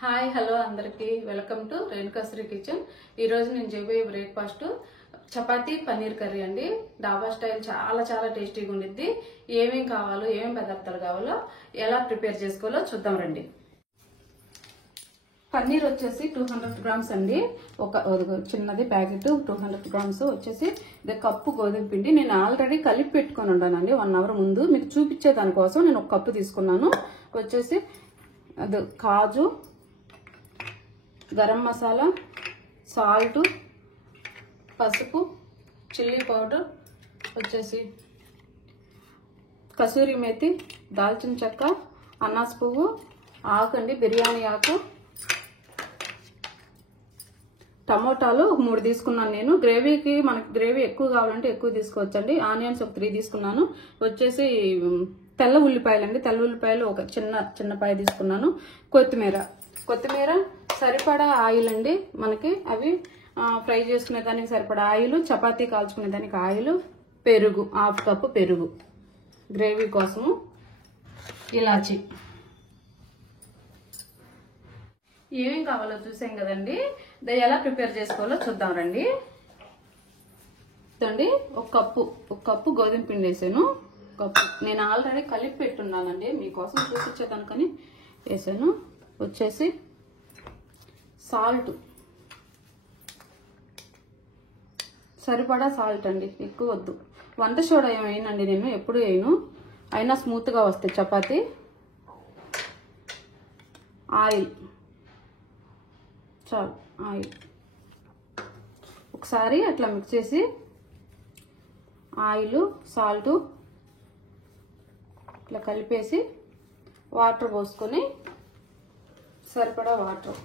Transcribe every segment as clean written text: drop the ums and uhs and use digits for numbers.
Hi hello అందరికీ welcome to రేణుకాశ్రీ kitchen. ఈరోజు నేను చేయబోయే బ్రేక్ఫాస్ట్ చపాతీ పన్నీర్ కర్రీ అండి. డాబా స్టైల్ చాలా చాలా టేస్టీగా ఉండిద్ది. ఏమేం కావాలో ఏమేం పదార్థాలు కావాలో ఎలా ప్రిపేర్ చేసుకోవాలో చూద్దాం రండి. పన్నీర్ వచ్చేసి 200 గ్రామ్స్ అండి. ఒక చిన్నది ప్యాకెట్ 200 గ్రామ్స్ వచ్చేసి ఇది కప్పు గోధుమ పిండి. నేను ఆల్రెడీ కలిపి పెట్టుకొని ఉన్నానండి 1 అవర్ ముందు. మీకు చూపించే దానికోసం నేను ఒక కప్పు తీసుకున్నాను. వచ్చేసి అది కాజు, గరం మసాలా, సాల్ట్, పసుపు, చిల్లీ పౌడర్, వచ్చేసి కసూరి మేతి, దాల్చిన చెక్క, అనాస పువ్వు, ఆకు అండి, బిర్యానీ ఆకు, టమోటాలు 3 తీసుకున్నాను నేను. గ్రేవీకి మనకి గ్రేవీ ఎక్కువ కావాలంటే ఎక్కువ తీసుకోవచ్చండి. ఆనియన్స్ ఒక 3 తీసుకున్నాను. వచ్చేసి తెల్ల ఉల్లిపాయలు అండి. తెల్ల ఉల్లిపాయలు ఒక చిన్న పాయ తీసుకున్నాను. కొత్తిమీర, సరిపడా ఆయిల్ అండి మనకి. అవి ఫ్రై చేసుకునే దానికి సరిపడా ఆయిల్, చపాతీ కాల్చుకునే దానికి ఆయిల్, పెరుగు 1/2 కప్పు పెరుగు గ్రేవీ కోసము, ఇలాచి. ఏమేం కావాలో చూసాం కదండి. ఎలా ప్రిపేర్ చేసుకోవాలో చూద్దాం రండి. ఒక కప్పు గోధుమ పిండి వేసాను. నేను ఆల్రెడీ కలిపి పెట్టున్నానండి, మీకోసం చూపించేదానికని వేసాను. వచ్చేసి సాల్ట్, సరిపడా సాల్ట్ అండి, ఎక్కువ వద్దు. వంట సోడా ఏమైనండి, నేను ఎప్పుడు వేయను, అయినా స్మూత్గా వస్తాయి చపాతీ. ఆయిల్ చాలు. ఆయిల్ ఒకసారి అట్లా మిక్స్ చేసి ఆయిల్, సాల్ట్ ఇట్లా కలిపేసి వాటర్ పోసుకొని సరిపడా వాటర్,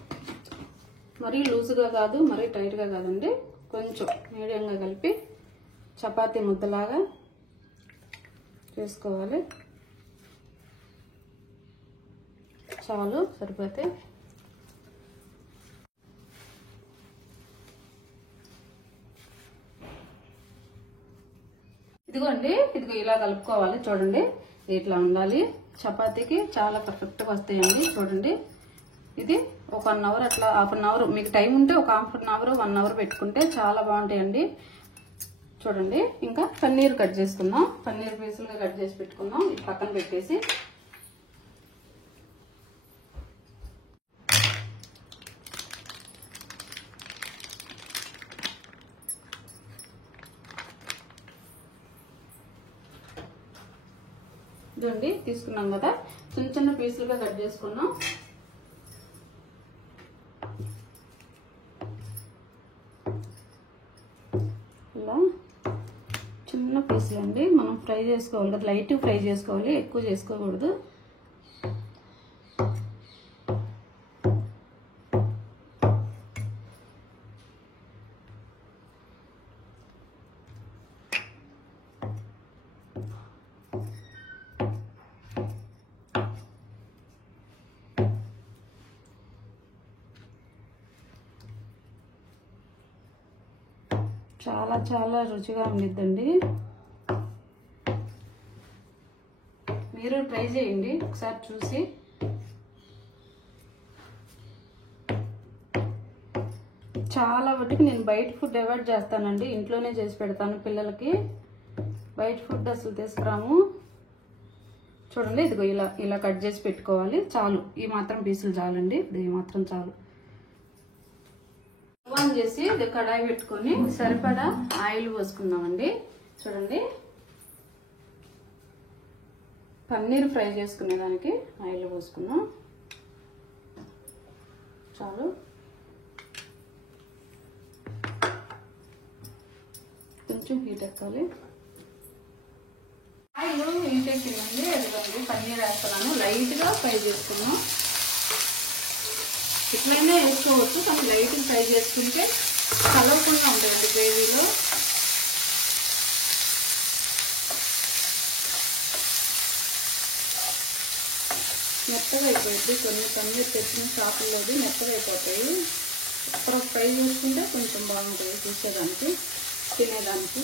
మరీ లూజుగా కాదు మరీ టైట్గా కాదండి, కొంచెం మీడియంగా కలిపి చపాతీ ముద్దలాగా చేసుకోవాలి. చాలు, సరిపోతే. ఇదిగో ఇలా కలుపుకోవాలి. చూడండి, ఇట్లా ఉండాలి. చపాతీకి చాలా పర్ఫెక్ట్గా వస్తాయండి. చూడండి, ఇది ఒక 1 అవర్ అట్లా, హాఫ్ అన్ అవర్ మీకు టైం ఉంటే ఒక హాఫ్ అన్ అవర్ 1 అవర్ పెట్టుకుంటే చాలా బాగుంటాయండి. చూడండి, ఇంకా పన్నీర్ కట్ చేసుకుందాం. పన్నీర్ పీసులుగా కట్ చేసి పెట్టుకుందాం. ఇది పక్కన పెట్టేసి ఇదండి తీసుకున్నాం కదా, చిన్న చిన్న పీసులుగా కట్ చేసుకున్నాం. ఇలా చిన్న పీసులు అండి. మనం ఫ్రై చేసుకోవాలి కదా, లైట్ ఫ్రై చేసుకోవాలి, ఎక్కువ చేసుకోకూడదు. చాలా చాలా రుచిగా ఉండిద్దండి. మీరు ట్రై చేయండి ఒకసారి చూసి. చాలా వాటికి నేను బయట ఫుడ్ అవాయిడ్ చేస్తానండి, ఇంట్లోనే చేసి పెడతాను పిల్లలకి. బయట ఫుడ్ అసలు తీసుకురాము. చూడండి, ఇదిగో ఇలా కట్ చేసి పెట్టుకోవాలి. చాలు, ఈ మాత్రం పీసులు చాలండి. ఇది మాత్రం చాలు. ఆన్ చేసి కడాయి పెట్టుకొని సరిపడా ఆయిల్ పోసుకుందామండి. చూడండి, పన్నీర్ ఫ్రై చేసుకునే దానికి ఆయిల్ పోసుకున్నాం. చాలు, కొంచెం హీట్ ఎక్కాలి. ఆయిల్ హీట్ ఎక్కిందండి. అదిగోండి పన్నీర్ వేస్తున్నాను. లైట్గా ఫ్రై చేసుకున్నాం. ఇట్లయినా వేసుకోవచ్చు, కానీ లైట్గా ఫ్రై చేసుకుంటే కలవకుండా ఉంటాయండి గ్రేవీలో. మెత్తగా అయిపోయింది. కొన్ని పన్నీర్ తెచ్చిన షాపుల్లోది మెత్తగా అయిపోతాయి. అక్కడ ఫ్రై చేసుకుంటే కొంచెం బాగుంటుంది చూసేదానికి, తినేదానికి.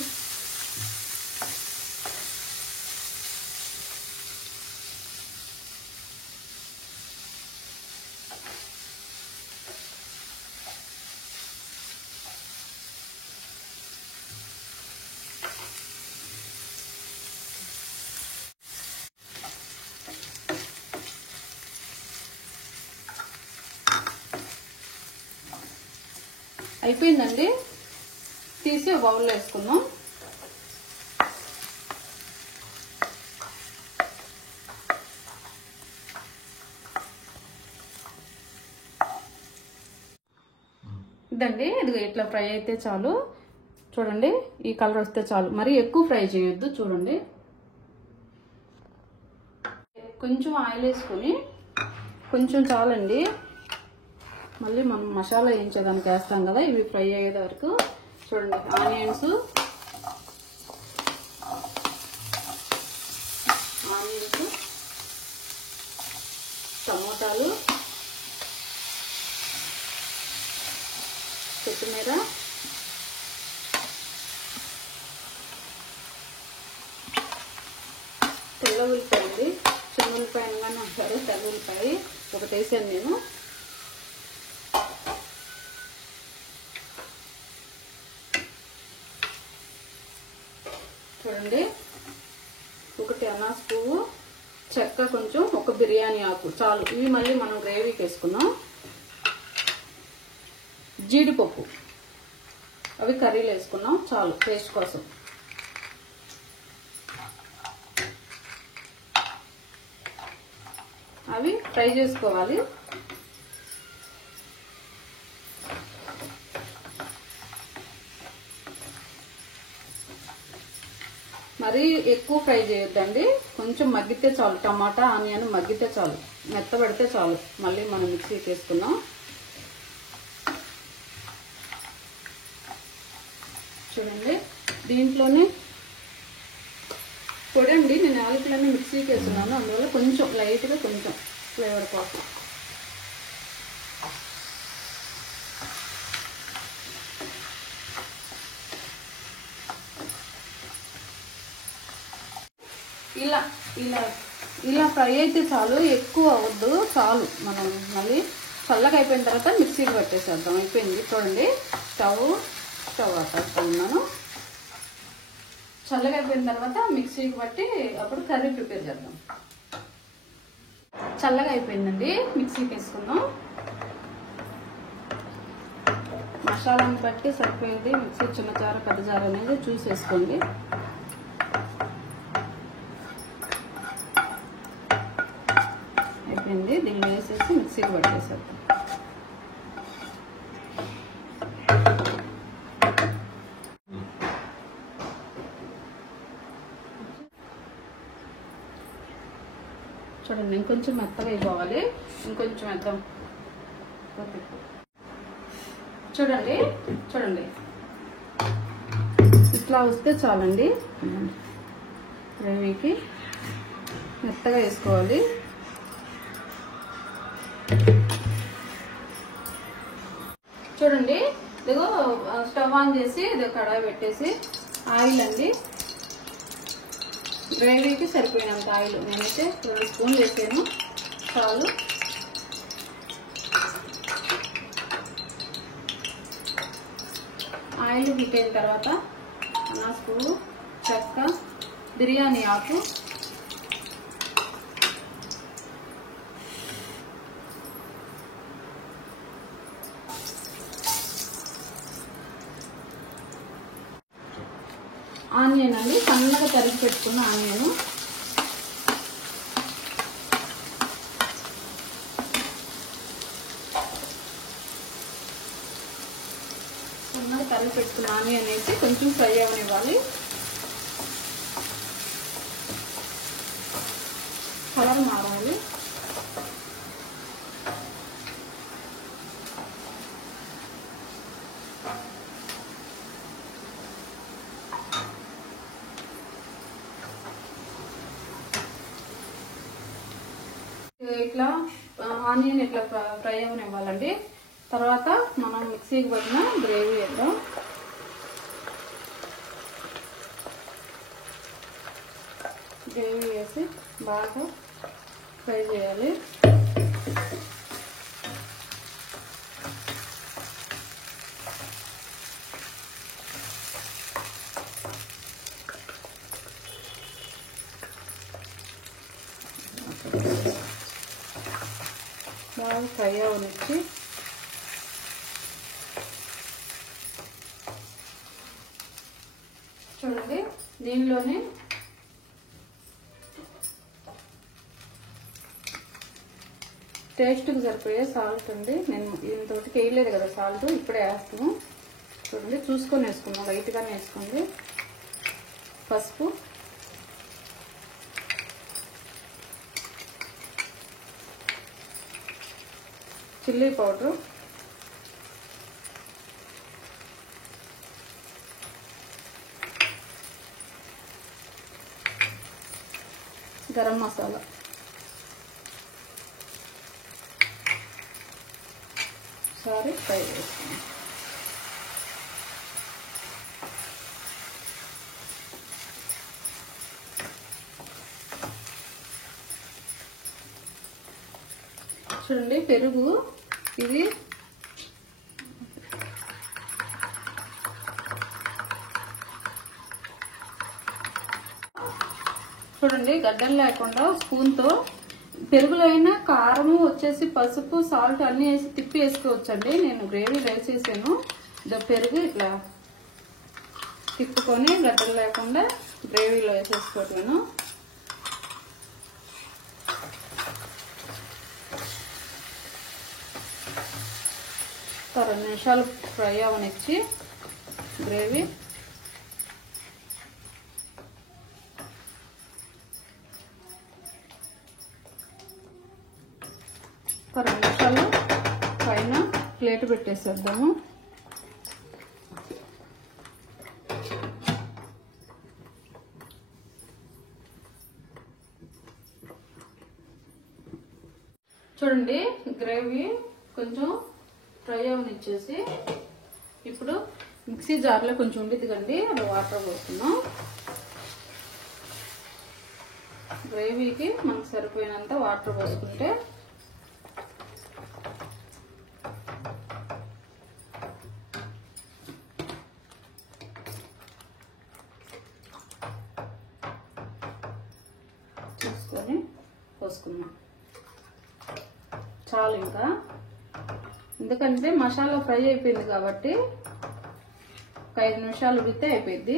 అయిపోయిందండి. తీసి బౌల్లో వేసుకుందాం. ఇదండి, ఇది ఇట్లా ఫ్రై అయితే చాలు. చూడండి, ఈ కలర్ వస్తే చాలు. మరీ ఎక్కువ ఫ్రై చేయొద్దు. చూడండి, కొంచెం ఆయిల్ వేసుకొని, కొంచెం చాలండి. మళ్ళీ మనం మసాలా వేయించేదానికి వేస్తాం కదా, ఇవి ఫ్రై అయ్యేది వరకు. చూడండి, ఆనియన్స్, టమోటాలు, కొత్తిమీర, తెల్ల ఉల్లిపాయ అండి. చిన్న ఉల్లిపాయ అనగానే అంటారు, తెల్ల ఉల్లిపాయ ఒకటి వేసాను నేను. చూడండి, ఒకటి అనాస పువ్వు, చెక్క కొంచెం, ఒక బిర్యానీ ఆకు చాలు. ఇవి మళ్ళీ మనం గ్రేవీకి వేసుకున్నాం. జీడిపప్పు, అవి కర్రీలో వేసుకున్నాం చాలు, టేస్ట్ కోసం. అవి ఫ్రై చేసుకోవాలి. మరీ ఎక్కువ ఫ్రై చేయొద్దండి, కొంచెం మగ్గితే చాలు. టమాటా ఆనియన్ మగ్గితే చాలు, మెత్తబడితే చాలు. మళ్ళీ మనం మిక్సీకి వేసుకున్నాం. చూడండి, దీంట్లోనే పొడి అండి, నేను యాలకులన్నీ మిక్సీకి వేస్తున్నాను, అందువల్ల కొంచెం లైట్గా కొంచెం ఫ్లేవర్ కోసం. ఇలా ఇలా ఇలా ఫ్రై అయితే చాలు, ఎక్కువ అవద్దు, చాలు. మనం మళ్ళీ చల్లగా అయిపోయిన తర్వాత మిక్సీకి పట్టేసేద్దాం. అయిపోయింది. చూడండి, స్టవ్ ఆపేస్తున్నాను. చల్లగా అయిపోయిన తర్వాత మిక్సీకి పట్టి అప్పుడు కర్రీ ప్రిపేర్ చేద్దాం. చల్లగా అయిపోయిందండి, మిక్సీకి వేసుకుందాం. మసాలాని బట్టి సరిపోయింది. మిక్సీ చిన్న జార పెద్ద జార అనేది చూసేసుకోండి. అయిపోయింది, దీన్ని వేసేసి మిక్సీకి పట్టేసేద్దాం. చూడండి, ఇంకొంచెం మెత్తగా అయిపోవాలి. ఇంకొంచెం వేద్దాం. చూడండి చూడండి, ఇట్లా వస్తే చాలండి. గ్రేవీకి మెత్తగా వేసుకోవాలి. చూడండి, ఇదిగో స్టవ్ ఆన్ చేసి ఇది కడాయి పెట్టేసి ఆయిల్ అండి, గ్రేవీకి సరిపోయినంత ఆయిల్ నేనైతే 2 స్పూన్లు వేసాను చాలు. ఆయిల్ హీట్ అయిన తర్వాత అనాస పువ్వు, చెక్క, బిర్యానీ ఆకు, ఆనియన్ అండి, సన్నగా తరిగి పెట్టుకున్న ఆనియన్, సన్నగా తరిగి పెట్టుకున్న ఆనియన్ వేసి కొంచెం ఫ్రై అవనివ్వాలి. కలర్ మారాలి. ఇట్లా ఆనియన్ ఇట్లా ఫ్రై అవనివ్వాలండి. తర్వాత మనం మిక్సీకి పట్టిన గ్రేవీ వేద్దాం. గ్రేవీ వేసి బాగా ఫ్రై చేయాలి. బాగా ఫ్రై అవనిచ్చి చూడండి దీనిలోనే టేస్ట్కి సరిపోయే సాల్ట్ అండి. నేను ఇంతటికి వేయలేదు కదా సాల్ట్, ఇప్పుడే వేస్తాము. చూడండి చూసుకొని వేసుకున్నాం, లైట్గానే వేసుకోండి. పసుపు, చిల్లీ పౌడరు, గరం మసాలా, ఒకసారి ఫ్రై చేసుకున్నాం. చూడండి పెరుగు ఇది చూడండి గడ్డలు లేకుండా స్పూన్తో పెరుగులో అయినా కారము వచ్చేసి పసుపు సాల్ట్ అన్ని వేసి తిప్పి వేసుకోవచ్చండి. నేను గ్రేవీ వేసేసాను. పెరుగు ఇట్లా తిప్పుకొని గడ్డలు లేకుండా గ్రేవీలో వేసేసుకోవట్లేను. ఒక 2 నిమిషాలు ఫ్రై అవనిచ్చి గ్రేవీ ఒక 2 నిమిషాలు పైన ప్లేట్ పెట్టేసేద్దాము. చూడండి గ్రేవీ కొంచెం ఫ్రై అవనిచ్చేసి ఇప్పుడు మిక్సీ జార్లో కొంచెం ఉండిద్ది కండి, అది వాటర్ పోస్తున్నాం. గ్రేవీకి మనకు సరిపోయినంత వాటర్ పోసుకుంటే చూసుకొని పోసుకున్నాం చాలు. ఇంకా ఎందుకంటే మసాలా ఫ్రై అయిపోయింది కాబట్టి ఒక 5 నిమిషాలు ఉడితే అయిపోయింది.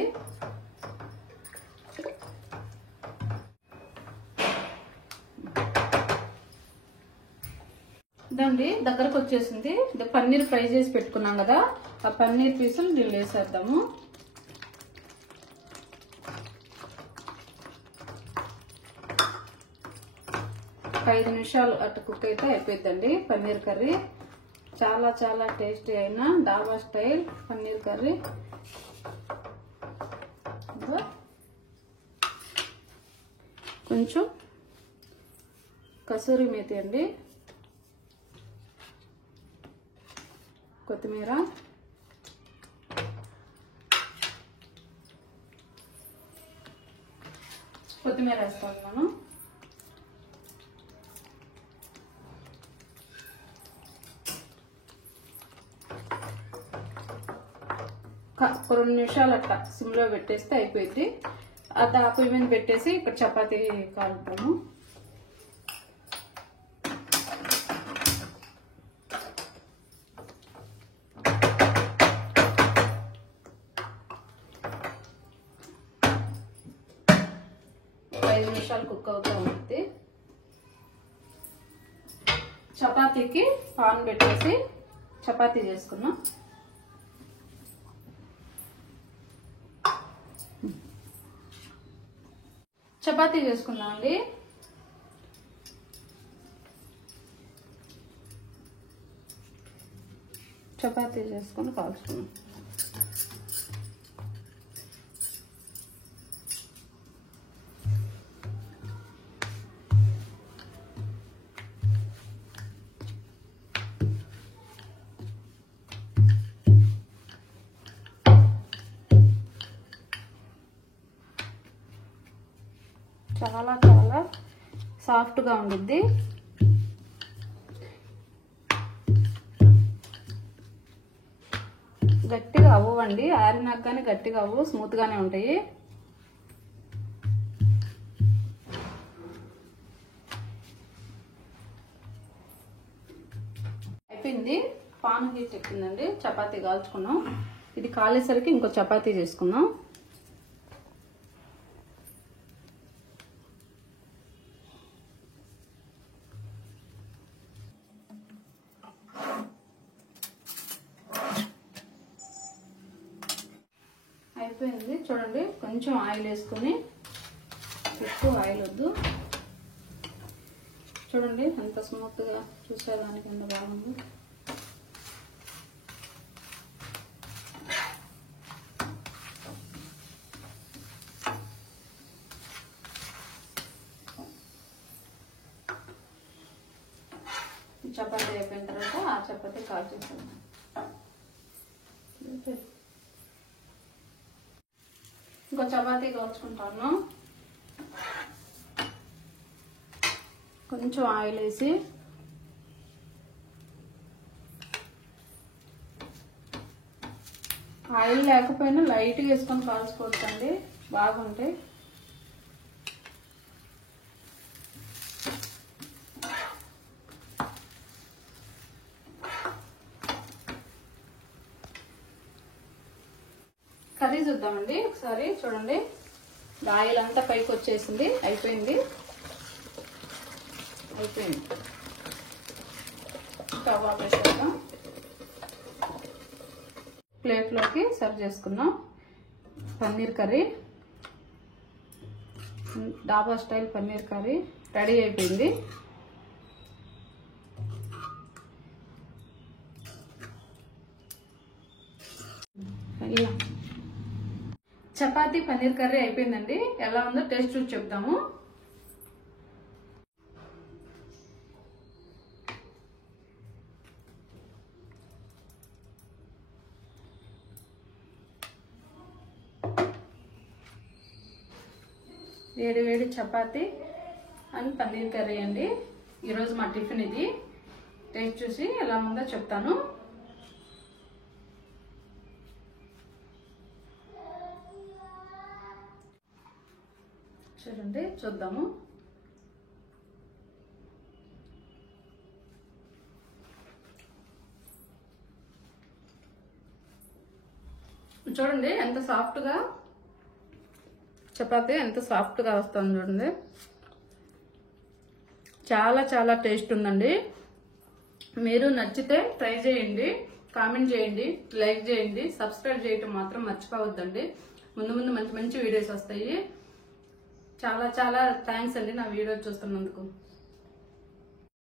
ఇదండి దగ్గరకు వచ్చేసింది. పన్నీర్ ఫ్రై చేసి పెట్టుకున్నాం కదా, ఆ పన్నీర్ పీసులు దీన్ని వేసేద్దాము. ఒక 5 నిమిషాలు అటు కుక్ అయితే అయిపోయిందండి పన్నీర్ కర్రీ. చాలా చాలా టేస్టీ అయిన డాబా స్టైల్ పన్నీర్ కర్రీ. కొంచెం కసూరి మేతి అండి, కొత్తిమీర, వేస్తాను. ఒక 2 నిమిషాలు అట్లా సిమ్లో పెట్టేస్తే అయిపోయింది. అది ఆ పొయ్యి మీద పెట్టేసి ఇక్కడ చపాతీ కాలుతాము. ఒక 5 నిమిషాలు కుక్ అవుతూ ఉంటుంది. చపాతీకి పాన్ పెట్టేసి చపాతీ చేసుకున్నాం. చపాతీ చేసుకుందామండి. చపాతీ చేసుకొని కాల్చుకున్నాం. చాలా చాలా సాఫ్ట్గా ఉండిద్ది. గట్టిగా అవ్వండి, ఆరినాక కానీ గట్టిగా అవ్వు, స్మూత్గానే ఉంటాయి. అయిపోయింది, పాన్ హీట్ ఎక్కిందండి. చపాతీ కాల్చుకున్నాం. ఇది కాలేసరికి ఇంకో చపాతీ చేసుకున్నాం. చూడండి కొంచెం ఆయిల్ వేసుకొని, ఎక్కువ ఆయిల్ వద్దు. చూడండి ఎంత స్మూత్గా చూసేదానికి ఎంత బాగుంది. చపాతీ అయిపోయిన తర్వాత ఆ చపాతీ కాల్ చేస్తాను. ఇంకో చపాతీ కాల్చుకుంటాను. కొంచెం ఆయిల్ వేసి, ఆయిల్ లేకపోయినా లైట్గా వేసుకొని కాల్చుకోవచ్చండి, బాగుంటాయి. కర్రీ చూద్దామండి ఒకసారి. చూడండి ఆయిల్ అంతా పైకి వచ్చేసింది, అయిపోయింది. స్టవ్ ఆపేసేద్దాం. ప్లేట్లోకి సర్వ్ చేసుకుందాం. పన్నీర్ కర్రీ, డాబా స్టైల్ పన్నీర్ కర్రీ రెడీ అయిపోయింది. చపాతీ పన్నీర్ కర్రీ అయిపోయిందండి. ఎలా ఉందో టేస్ట్ చూసి చెప్తాము. వేడి వేడి చపాతీ అండ్ పన్నీర్ కర్రీ అండి. ఈరోజు మా టిఫిన్ ఇది. టేస్ట్ చూసి ఎలా ఉందో చెప్తాను. చూడండి చూద్దాము. చూడండి ఎంత సాఫ్ట్గా చపాతీ ఎంత సాఫ్ట్గా వస్తుంది చూడండి. చాలా చాలా టేస్ట్ ఉందండి. మీరు నచ్చితే ట్రై చేయండి, కామెంట్ చేయండి, లైక్ చేయండి, సబ్స్క్రైబ్ చేయటం మాత్రం మర్చిపోవద్దండి. ముందు ముందు మంచి మంచి వీడియోస్ వస్తాయి. చాలా చాలా థ్యాంక్స్ అండి నా వీడియో చూస్తున్నందుకు.